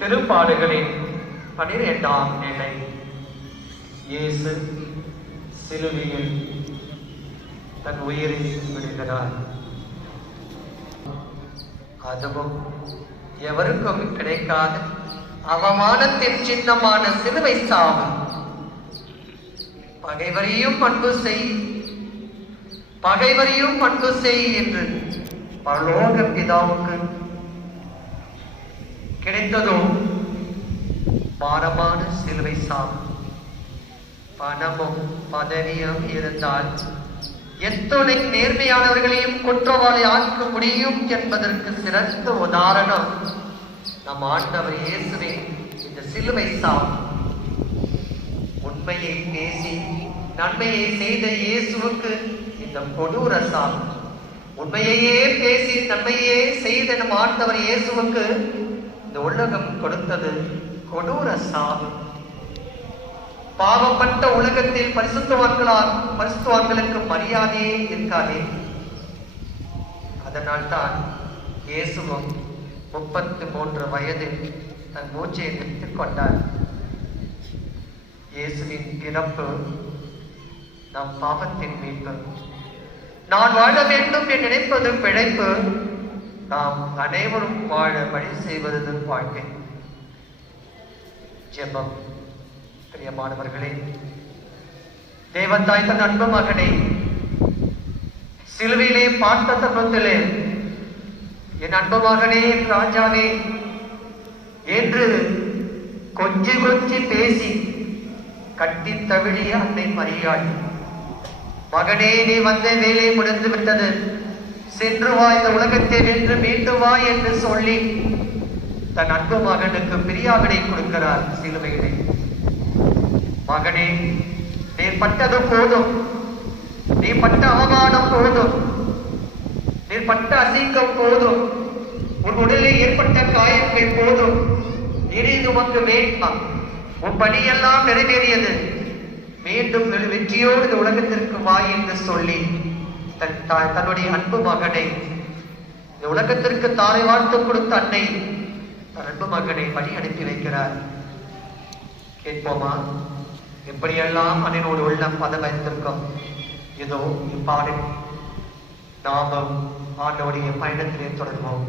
திருப்பாடுகளின் 12ஆம் நிலை. இயேசு சிலுவையில் தன் உயிரை விடுகிறார். அதுவும் எவருக்கும் கிடைக்காத அவமானத்தின் சின்னமான சிலுவை சாவு. பகைவரையும் அன்பு செய் என்று பரலோக பிதாவுக்கு கிடைத்ததும் பாரமான சிலுவை சாவு. பணமும் பதவியும் இருந்தால் எத்தனை நேர்மையானவர்களையும் குற்றவாளி ஆக்க முடியும் என்பதற்கு சிறந்த உதாரணம் நம் ஆண்டவர் இயேசுவே இந்த சிலுவை சாவு. உண்மையை பேசி நன்மையை செய்த இயேசுவுக்கு இந்த கொடூர சாவு. உண்மையையே பேசி நன்மையே செய்த நம் ஆண்டவர் இயேசுவுக்கு இந்த உலகம் கொடுத்தது கொடூர சாவு. பாவப்பட்ட உலகத்தில் பரிசுத்தவான்களுக்கு மரியாதையே இருக்காதே. அதனால் தான் இயேசுவும் 33 வயதில் தன் மூச்சை நிறுத்திக் கொண்டார். இயேசுவின் பிறப்பு நம் பாவத்தின் மீட்பு. நான் வாழ வேண்டும் என்று நினைப்பது பிழைப்பு, நாம் அனைவரும் வாழ வழி செய்வது வாழ்க்கை. ஜெபம். பிரியமானவர்களே, தேவத்தாய் தன் அன்பு மகனை சிலுவையிலே பார்த்த தருணத்திலே என் அன்பு மகனே, ராஜாவே என்று கொஞ்சி கொஞ்சி பேசி கட்டி தவிழிய அன்னை மரியாள், மகனே நீ வந்த வேலை முடிந்து விட்டது, சென்று வா, இந்த உலகத்தை வென்று மீண்டும் வா என்று சொல்லி தன் அன்பு மகனுக்கு பிரியாவிடை கொடுக்கிறார் சிலுவையிலே. மகனே, நீ பட்டது போதும், நீ பட்ட அவமானம் போதும், நீ பட்ட அசிங்கம் போதும், உன் உடலில் ஏற்பட்ட காயங்கள் போதும், இனி உமக்கு வேண்டாம், உன் பணியெல்லாம் நிறைவேறியது, மீண்டும் வெற்றியோடு இந்த உலகத்திற்கு வா என்று சொல்லி தன்னுடைய அன்பு மகனை, இந்த உலகத்திற்கு தாரை வாழ்த்து கொடுத்த அன்னை தன் அன்பு மகனை வழி அனுப்பி வைக்கிறார். கேட்போமா? எப்படியெல்லாம் அன்னையோடு உள்ளம் பதவைத்திருக்கும். இதோ இப்பாடு நாமும் ஆண்டோடைய பயணத்திலே தொடர்வோம்.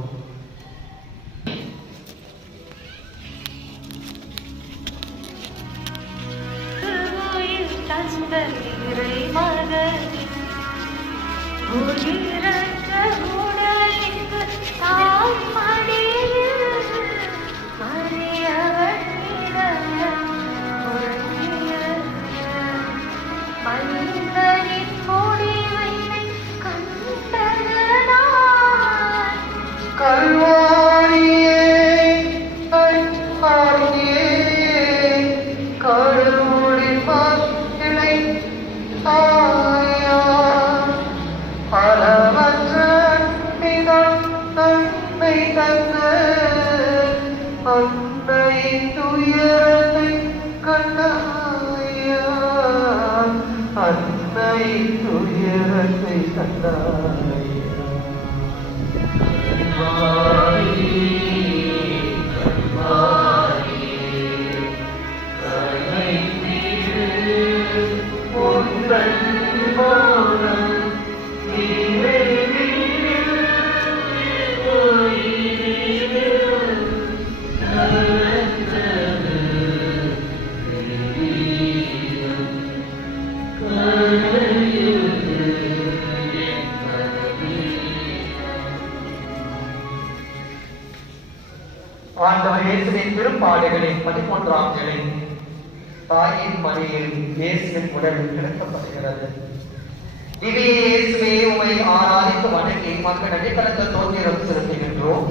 ஆண்டவர் இயேசுவின் திருப்பாடுகளின் 13ஆம் நிலை தாயின் மடியில் இயேசுவின் உடல் கிடக்கப்படுகிறது. திவ்ய இயேசுவே, உம்மை ஆராதித்து வணங்கி மக்கள் அடிக்கலத்த தோன்றியம் செலுத்துகின்றோம்.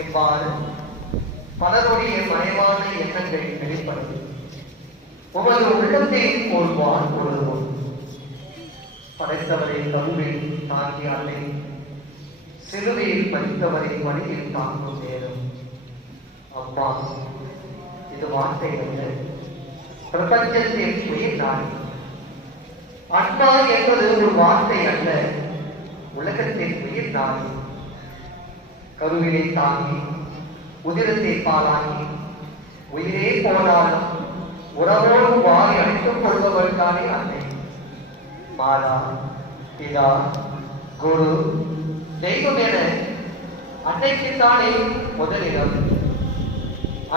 இவ்வாறு பலருடைய மறைவான எண்ணங்கள் வெளிப்படும். உமது உள்ளத்தில் ஒருவான் ஒருவன் படைத்தவரை கருவில் தாங்கிய அன்னை, சிலுவையில் படித்தவரை வழியில் தாங்கும் நேரம். அம்மா, இது வார்த்தை அல்ல, பிரபஞ்சத்தின் உயிர் நாடி. அம்மா என்பது ஒரு வார்த்தை அல்ல, உலகத்தின் உயிர் நாடி. கருவிலை தாங்கி உதிரத்தை பாலாங்கி உயிரே போனாலும் உறவோடு வாரி அழைத்துக் கொள்பவள் தானே அன்னை. மாதா, பிதா, குரு, தெய்வம் என அன்னைக்குத்தானே முதலிடம்.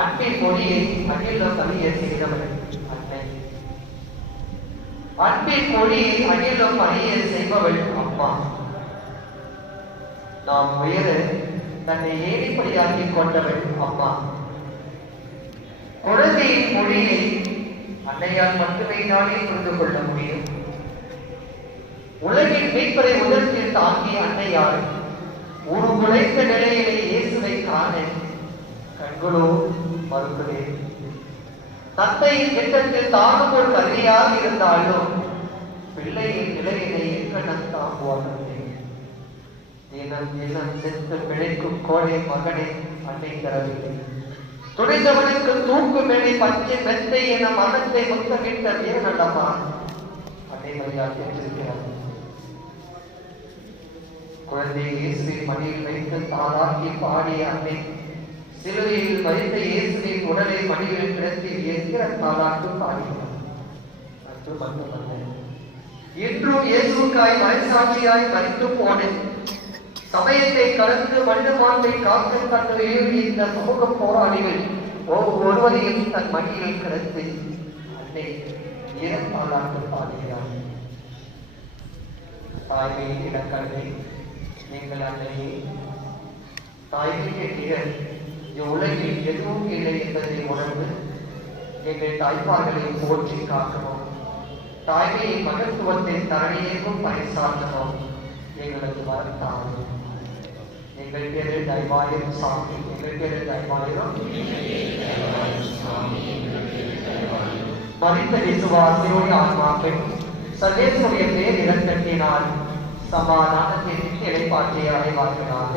அன்பின் மொழியை அகிலம் அறிய செய்தவள் அன்னை. அன்பின் மொழியை அகிலம் அறிய செய்பவள் அம்மா. நாம் உயர தன்னை ஏறிப்படியாக்கிக் கொண்டவள் அம்மா. குழந்தையின் மொழியை அன்னையால் மட்டுமே தானே புரிந்து கொள்ள முடியும். உலகின் மீட்பரை உதரத்தில் தாங்கிய அன்னையால் ஒரு குலைத்த நிலையிலே இயேசுவை காண கண்களோ மறுக்கிறேன். தந்தையின் திட்டத்தில் தானும் ஒரு கருவியாக இருந்தாலும் பிள்ளையின் நிலையினை எங்கனம் தாங்குவார்கள். தினம் தினம் செத்து பிழைக்கும் கோழை மகனை அன்னை தரவில்லை. துணிந்தவனுக்கு தூக்கு மேடை பச்சை மெத்தை என மனத்தை முத்தமிட்ட வீரனல்லம்மா அன்னை மரியாதை பெற்றிருக்கிறார். குழந்தையை இயேசு மடியில் வைத்து தாளாக்கி பாடிய அன்னை சிலுவையில் மறித்த இயேசுவின் உடலை மடியில் கிடத்தி என்கிற தாளாட்டு பாடினார். அது மட்டுமல்ல, இன்றும் இயேசுக்காய் மறைசாட்சியாய் மறித்து போன சமயத்தை கலந்து மனித மாண்பை காக்க கண்டு எழுதிய இந்த சமூக போராளிகள் ஒவ்வொருவரையும் தன் மடியில் கிடத்தி அன்னை ஈரத்தாளாட்டு பாடுகிறார். தாய்மை இடக்கல்வி நீங்கள் அன்னையே தாய்மைக்கு நிகழ் உலகில் எதுவும் இல்லை என்பதை உணர்ந்து எங்கள் தாய்மார்களை போற்றி காக்கணும். தாய்மையின் மகத்துவத்தை தரணியேக்கும் பறைசாற்றணும். எங்களது வரத்தாகும். எங்கள் பேரு தயவாயிரம் சாமி. எங்கள் பேரு தயவாயிரம் மறித்த விசுவாசியோடு ஆன்மாக்கள் சர்வேஸ்வரிய பேர் இலக்கட்டினால் சமாதானத்தின் இடைப்பாற்றை அடைவார்களாக.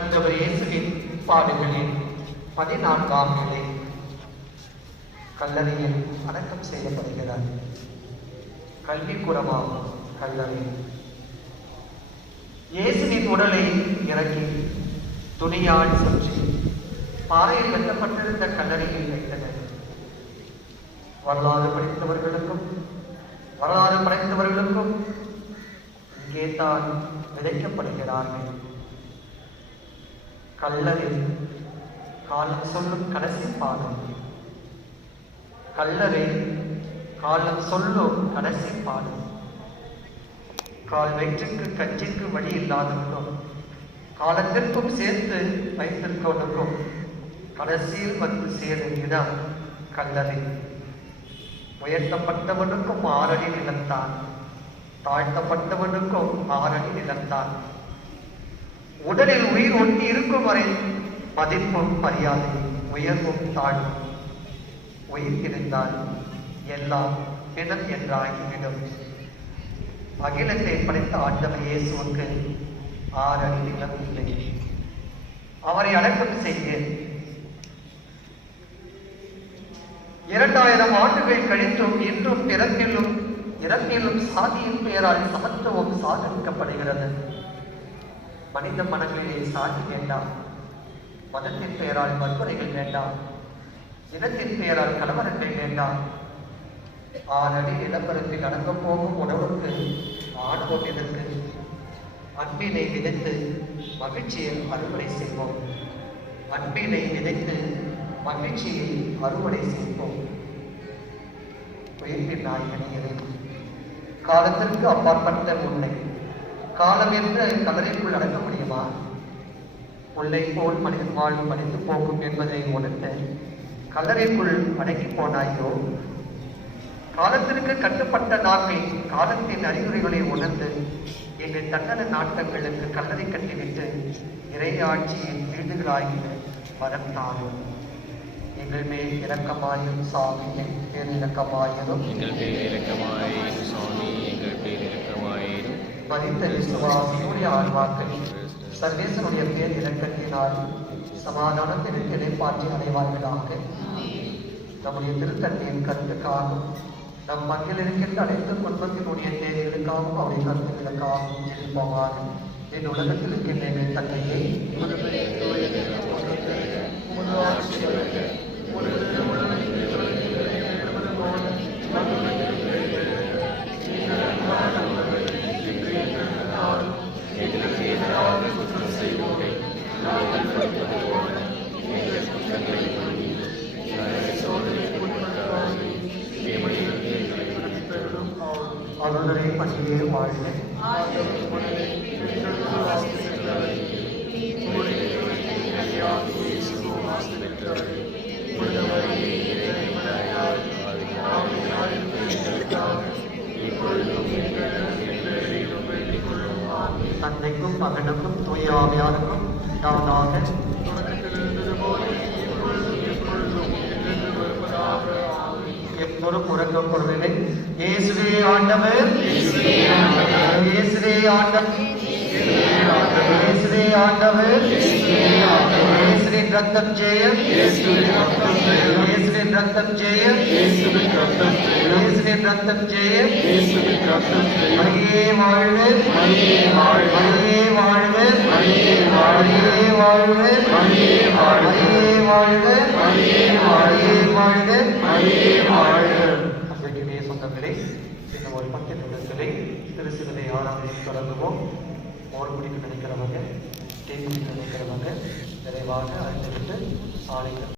ஆண்டவர் இயேசுவின் பாடுகளில் 14ஆம் நிலை கல்லறையில் அடக்கம் செய்யப்படுகிறார். கல்விக்கூடமாகும் கல்லறை. இயேசுவின் உடலை இறக்கி துணியால் சுற்றி பாறையில் வெட்டப்பட்டிருந்த கல்லறையில் வைத்தனர். வரலாறு படித்தவர்களுக்கும் வரலாறு படைத்தவர்களுக்கும் இங்கே தான் விதைக்கப்படுகிறார்கள். கல்லறை காலம் சொல்லும் கடைசி பாடம். கல்லறை காலம் சொல்லும் கடைசி பாடம். கால் வயிற்றுக்கு கஞ்சிக்கு வழி இல்லாதவர்களும் காலத்திற்கும் சேர்த்து வைத்திருக்கவனுக்கும் கடைசியில் வந்து சேரும் இடம் கல்லறை. உயர்த்தப்பட்டவனுக்கும் 6 அடி நிலத்தான், தாழ்த்தப்பட்டவனுக்கும் 6 அடி நிலத்தான். உடலில் உயிர் ஒட்டி இருக்கும் வரை மதிப்பும் மரியாதை, உயர்வும் தாழ்வும். உயிர் இருந்தால் எல்லாம் பிணம் என்றாகிவிடும். அகிலத்தை படைத்த ஆண்டவர் இயேசுவுக்கு 6 அடி நிலம் இல்லை. அவரை அடக்கம் செய்ய 2000 ஆண்டுகள் கழித்தும் இன்றும் இறப்பிலும் சாதியின் பெயரால் சமத்துவம் சாதிக்கப்படுகிறது. மனித மனங்களிலே சாதி வேண்டாம். மதத்தின் பெயரால் வன்முறைகள் வேண்டாம். இனத்தின் பெயரால் கலவரங்கள் வேண்டாம். 6 அடி நிலப்பரப்பில் அடங்க போகும் உணவுக்கு ஆணவம் எதற்கு? அன்பினை விதைத்து மகிழ்ச்சியை அறுவடை செய்வோம். அன்பினை விதைத்து மகிழ்ச்சியை அறுவடை செய்வோம். உயிர்ப்பின் நாயகனே, காலத்திற்கு அப்பாற்பட்ட உன்னை காலம் என்ற கலரைக்குள் அடக்க முடியுமா? முல்லை போல் மனிதன் வாழ்வு மனித்து போகும் என்பதை உணர்ந்த கல்லறைக்குள் அடக்கி போனாயோ. காலத்திற்கு கட்டுப்பட்ட நாங்கள் காலத்தின் அறிகுறிகளை உணர்ந்து எங்கள் தன்னல நாட்டங்களுக்கு கல்லறை கட்டிவிட்டு இறையாட்சியின் வீடுகளாகிய வரம் தாரும். எங்கள் மேல் இரக்கமாயும் சாமி பேர் இரக்கமாயிரும். எங்கள் பேர் இரக்கமாயிரும் சுவாமி, எங்கள் பேர் இரக்கமாயிரும். மரித்த விசுவாசியுடைய ஆழ்வாக்கள் சர்வேசனுடைய பேர் இரக்கத்தினால் சமாதானத்திற்கு இடைப்பாற்றி அடைவார்களாக. நம்முடைய திருத்தந்தையின் கருத்துக்காகவும் நம் மத்தியில் இருக்கின்ற அனைத்து குடும்பத்தினுடைய தேவைகளுக்காகவும் அவருடைய கருத்துக்களுக்காகவும் இருப்போமாக. என் உலகத்தில் இருக்கின்ற எங்கள் தந்தையை அவர்களை பற்றியே வாழ்க. தந்தைக்கும் மகனுக்கும் தூய ஆவியாருக்கும் யாவதாக எப்பொழுதும் உறக்கம் பொருளிலே இயேசுவே ஆண்டவர், இயேசுவே ஆண்டவர், இயேசுவே ஆண்டவர், இயேசுவின் ரத்தம் ஜெயம், இயேசுவின் ரத்தம் ஜெயம், இயேசுவின் ரத்தம் ஜெயம். மரியே வாழ்க, மரியே வாழ்க, மரியே வாழ்க, மரியே வாழ்க, மரியே வாழ்க, மரியே வாழ்க, மரியே வாழ்க. அன்றைக்குமே சொந்தங்களே, இன்னும் ஒரு 10 நிமிடத்திலே திருச்சிலுவை ஆராதனை தொடங்குவோம். மோர் குடிக்க நினைக்கிறவங்க, டீ குடிக்க நினைக்கிறவங்க நிறைவாக அழைத்துவிட்டு சாலைகள்